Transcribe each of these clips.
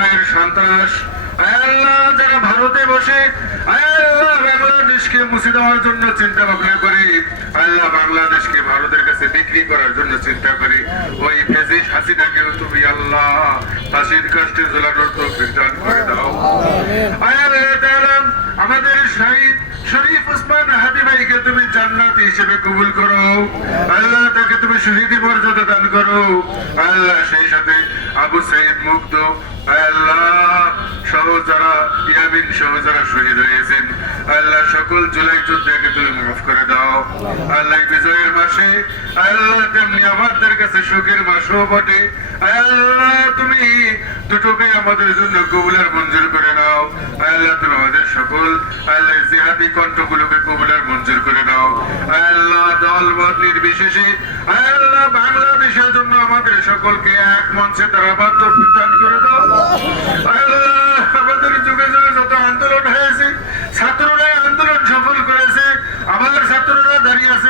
ভাইয়ের সন্ত্রাস আয় যারা ভারতে বসে আয় বাংলাদেশকে মুছে দেওয়ার জন্য চিন্তা ভাবনা করি আল্লাহ বাংলাদেশকে ভারতের কাছে বিক্রি করার জন্য চিন্তা করি ওই ফেজিস হাসিনাকেও তুমি আল্লাহ ফাঁসির কষ্টে ঝোলানোর তো দান করে দাও। আয় আল্লাহ আমাদের শহীদ শরীফ ওসমান হাদি ভাইকে তুমি জান্নাতি হিসেবে কবুল করো। আল্লাহ তাকে তুমি শহীদি মর্যাদা দান করো। আল্লাহ সেই সাথে মুগ্ধ। তুমি করে দাও। আল্লাহ বিজয়ের দুটোকে আমাদের জন্য কবুলার মঞ্জুর করে নাও। আল্লাহ তুমি আমাদের সকল, আল্লাহ জিহাদি কণ্ঠগুলোকে কবুলার মঞ্জুর করে নাও। আল্লাহ দল নির্বিশেষে, আল্লাহ বাংলাদেশের জন্য আমাদের সকলকে এক মঞ্চে তারা বাধ্য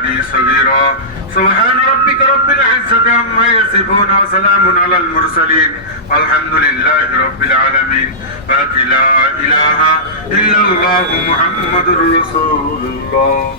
ربياني صغيرا. سبحان ربك رب العزة عما يصفون وسلام على المرسلين. والحمد لله رب العالمين. باقي لا إله إلا الله محمد رسول الله.